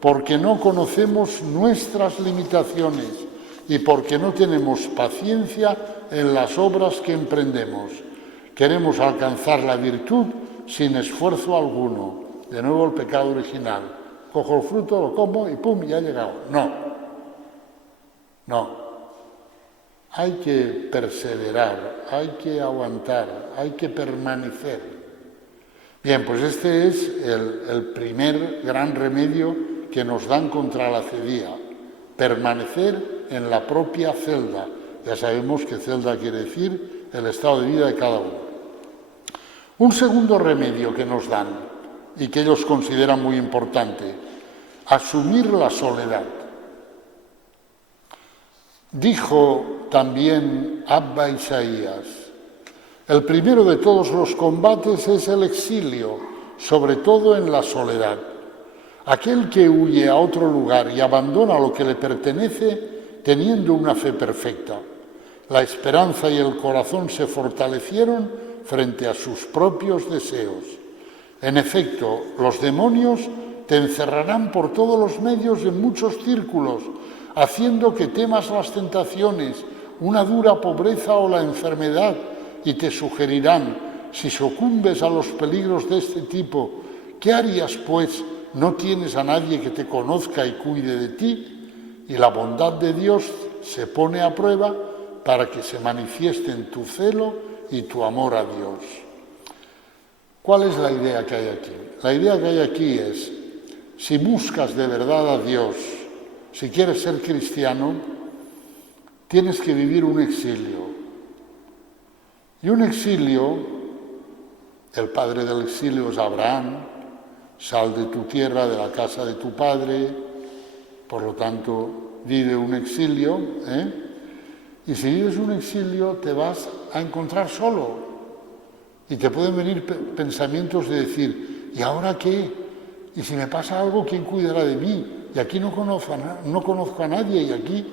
porque no conocemos nuestras limitaciones y porque no tenemos paciencia en las obras que emprendemos. Queremos alcanzar la virtud sin esfuerzo alguno. De nuevo el pecado original. Cojo el fruto, lo como y ¡pum! Ya ha llegado. No. Hay que perseverar, hay que aguantar, hay que permanecer. Bien, pues este es el primer gran remedio que nos dan contra la cedía. Permanecer en la propia celda. Ya sabemos que celda quiere decir el estado de vida de cada uno. Un segundo remedio que nos dan y que ellos consideran muy importante, asumir la soledad. Dijo también Abba Isaías, el primero de todos los combates es el exilio, sobre todo en la soledad. Aquel que huye a otro lugar y abandona lo que le pertenece teniendo una fe perfecta. La esperanza y el corazón se fortalecieron frente a sus propios deseos. En efecto, los demonios te encerrarán por todos los medios en muchos círculos, haciendo que temas las tentaciones, una dura pobreza o la enfermedad, y te sugerirán, si sucumbes a los peligros de este tipo, ¿qué harías pues? ¿No tienes a nadie que te conozca y cuide de ti? Y la bondad de Dios se pone a prueba para que se manifiesten tu celo y tu amor a Dios. ¿Cuál es la idea que hay aquí? La idea que hay aquí es, si buscas de verdad a Dios, si quieres ser cristiano, tienes que vivir un exilio. Y un exilio, el padre del exilio es Abraham, sal de tu tierra, de la casa de tu padre, por lo tanto vive un exilio, y si vives un exilio te vas a encontrar solo. Y te pueden venir pensamientos de decir, ¿y ahora qué? Y si me pasa algo, ¿quién cuidará de mí? Y aquí no conozco a nadie, y aquí...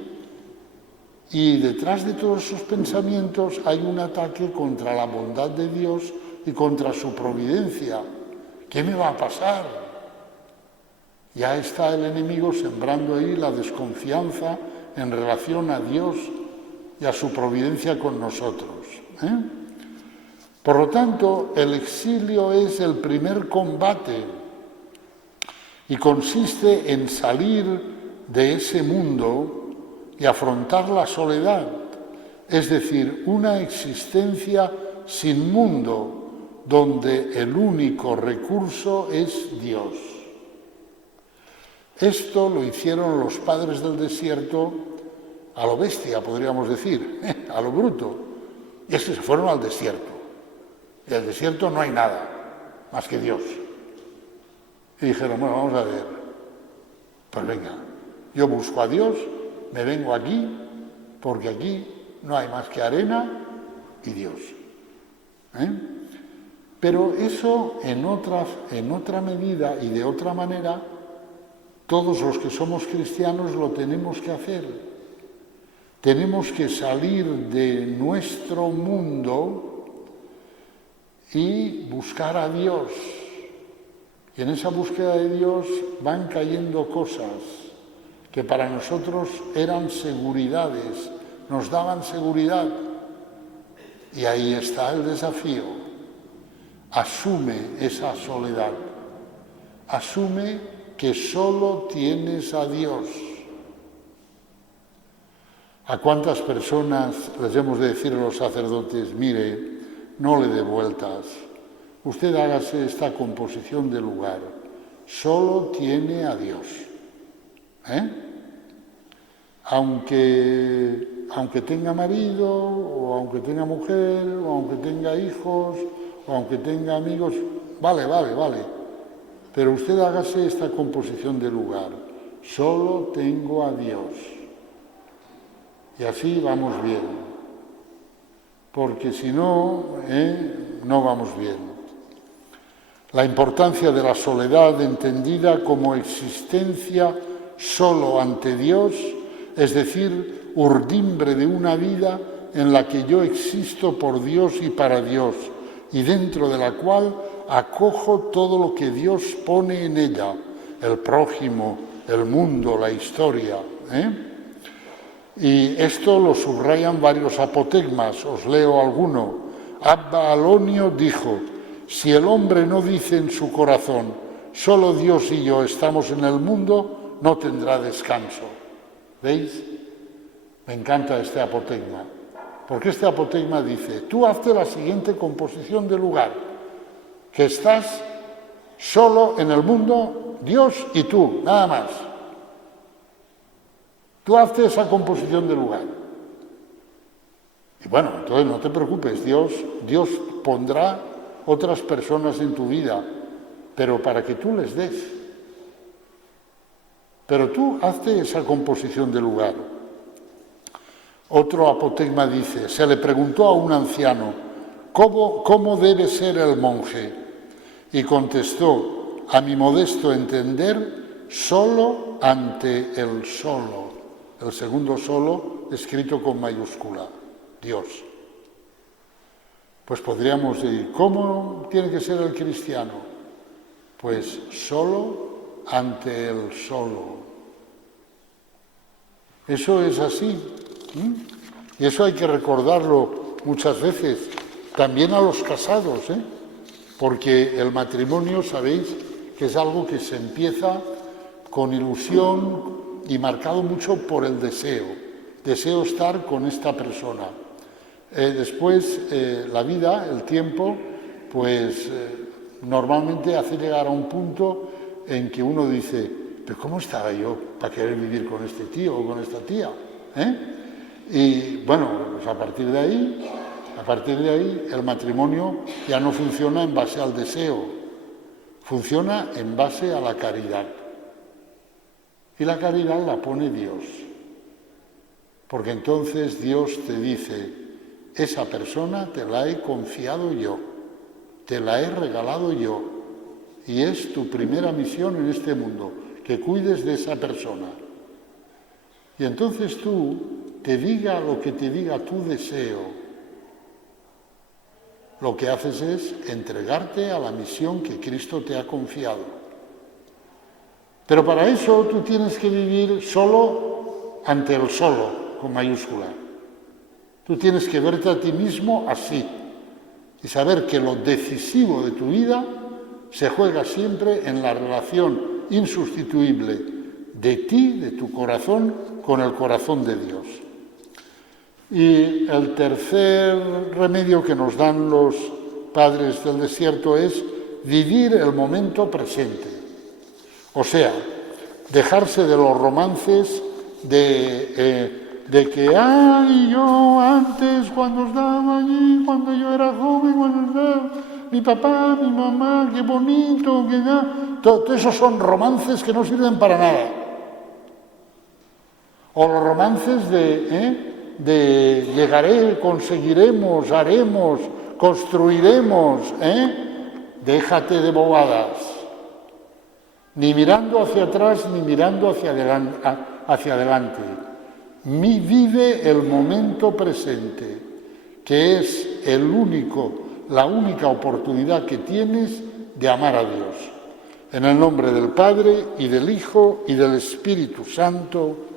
Y detrás de todos esos pensamientos hay un ataque contra la bondad de Dios y contra su providencia. ¿Qué me va a pasar? Ya está el enemigo sembrando ahí la desconfianza en relación a Dios y a su providencia con nosotros. Por lo tanto, el exilio es el primer combate y consiste en salir de ese mundo y afrontar la soledad, es decir, una existencia sin mundo, donde el único recurso es Dios. Esto lo hicieron los padres del desierto a lo bestia, podríamos decir, a lo bruto. Y es que se fueron al desierto. Y en el desierto no hay nada más que Dios. Y dijeron, bueno, vamos a ver, pues venga, yo busco a Dios, me vengo aquí, porque aquí no hay más que arena y Dios. Pero eso en otra medida y de otra manera, todos los que somos cristianos lo tenemos que hacer. Tenemos que salir de nuestro mundo y buscar a Dios. Y en esa búsqueda de Dios van cayendo cosas que para nosotros eran seguridades, nos daban seguridad. Y ahí está el desafío. Asume esa soledad. Asume que solo tienes a Dios. ¿A cuántas personas les hemos de decir a los sacerdotes, mire, no le dé vueltas, usted hágase esta composición de lugar, solo tiene a Dios? Aunque tenga marido, o aunque tenga mujer, o aunque tenga hijos, o aunque tenga amigos, vale, pero usted hágase esta composición de lugar, solo tengo a Dios. Y así vamos bien, porque si no, no vamos bien. La importancia de la soledad entendida como existencia solo ante Dios, es decir, urdimbre de una vida en la que yo existo por Dios y para Dios, y dentro de la cual acojo todo lo que Dios pone en ella, el prójimo, el mundo, la historia. Y esto lo subrayan varios apotegmas, os leo alguno. Abba Alonio dijo, si el hombre no dice en su corazón, solo Dios y yo estamos en el mundo, no tendrá descanso. ¿Veis? Me encanta este apotegma, porque este apotegma dice, tú hazte la siguiente composición de lugar, que estás solo en el mundo, Dios y tú, nada más. Tú hazte esa composición de lugar. Y bueno, entonces no te preocupes, Dios pondrá otras personas en tu vida, pero para que tú les des. Pero tú hazte esa composición de lugar. Otro apotegma dice, se le preguntó a un anciano, ¿cómo debe ser el monje? Y contestó, a mi modesto entender, solo ante el solo. El segundo solo escrito con mayúscula, Dios. Pues podríamos decir, ¿cómo tiene que ser el cristiano? Pues solo ante el solo. Eso es así. Y eso hay que recordarlo muchas veces, también a los casados, porque el matrimonio, sabéis, que es algo que se empieza con ilusión y marcado mucho por el deseo estar con esta persona. Después, la vida, el tiempo, pues normalmente hace llegar a un punto en que uno dice, pero ¿cómo estaba yo para querer vivir con este tío o con esta tía? Y bueno, pues a partir de ahí, el matrimonio ya no funciona en base al deseo, funciona en base a la caridad. Y la caridad la pone Dios, porque entonces Dios te dice, esa persona te la he confiado yo, te la he regalado yo, y es tu primera misión en este mundo, que cuides de esa persona. Y entonces tú, te diga lo que te diga tu deseo, lo que haces es entregarte a la misión que Cristo te ha confiado. Pero para eso tú tienes que vivir solo ante el solo, con mayúscula. Tú tienes que verte a ti mismo así y saber que lo decisivo de tu vida se juega siempre en la relación insustituible de ti, de tu corazón, con el corazón de Dios. Y el tercer remedio que nos dan los padres del desierto es vivir el momento presente. O sea, dejarse de los romances de que, ay, yo antes, cuando estaba allí, cuando yo era joven, cuando estaba mi papá, mi mamá, qué bonito, qué nada. Todo esos son romances que no sirven para nada. O los romances de llegaré, conseguiremos, haremos, construiremos. Déjate de bobadas. Ni mirando hacia atrás, ni mirando hacia adelante. Vive el momento presente, que es la única oportunidad que tienes de amar a Dios. En el nombre del Padre, y del Hijo, y del Espíritu Santo.